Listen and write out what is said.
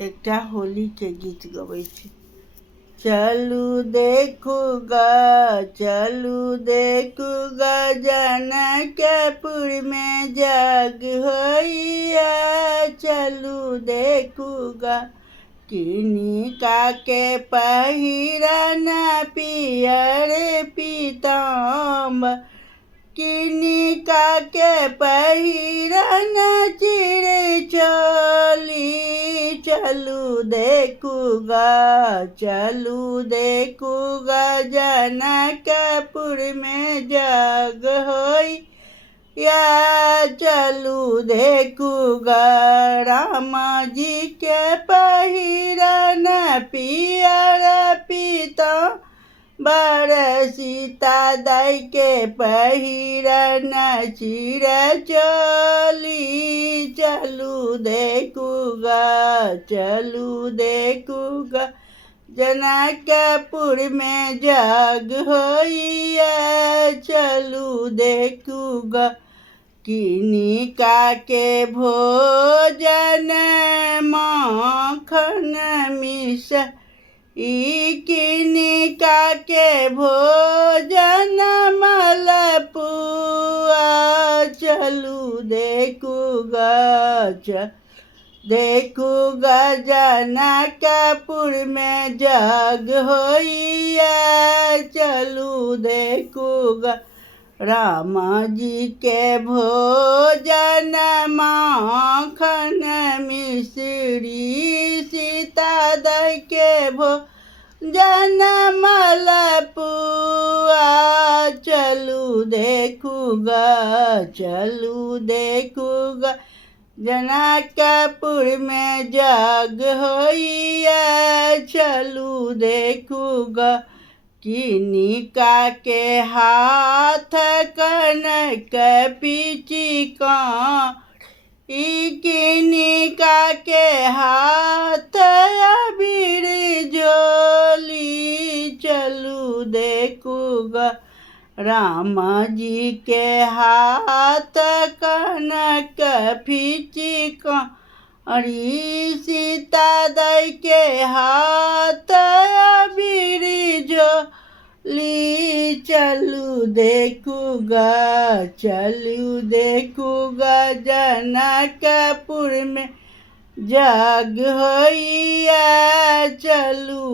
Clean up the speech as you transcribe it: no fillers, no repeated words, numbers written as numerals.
एकटा होली के गीत गबै छी। चलू देखूगा जनकपुर में जग होइया। चलू देखूगा किनिका के पहिरन पियर पीताम्बर, किनिका के पहिरन चिर चोली। चलू देखूगा जनकपुर में जग होई या। चलू देखूगा राम जी के पहिरन पियर पीताम्बर, सीता दाई के पहिरन चिर चोली। चलू देखूगा जनकपुर में जग होइया। चलू देखूगा किनिका के भोजन माखन मिश्री, किनिका के भोजन मलपुआ। चलू देखूगा जनकपुर में जग होइया। चलू देखूगा राम जी के भोजन माखन मिश्री, सीता दाई के भोजन मलपुआ। चलू देखूगा जनकपुर में जग होइया। चलू देखूगा किनिका के हाथ कनक पिचकारी, किनिका के हाथ अबीर जोली। चलू देखूगा राम जी के हाथ कनक पिचकारी, सीता दाई के हाथ अबीर जोली। चलू देखूगा जनकपुर में जग होइया। चलू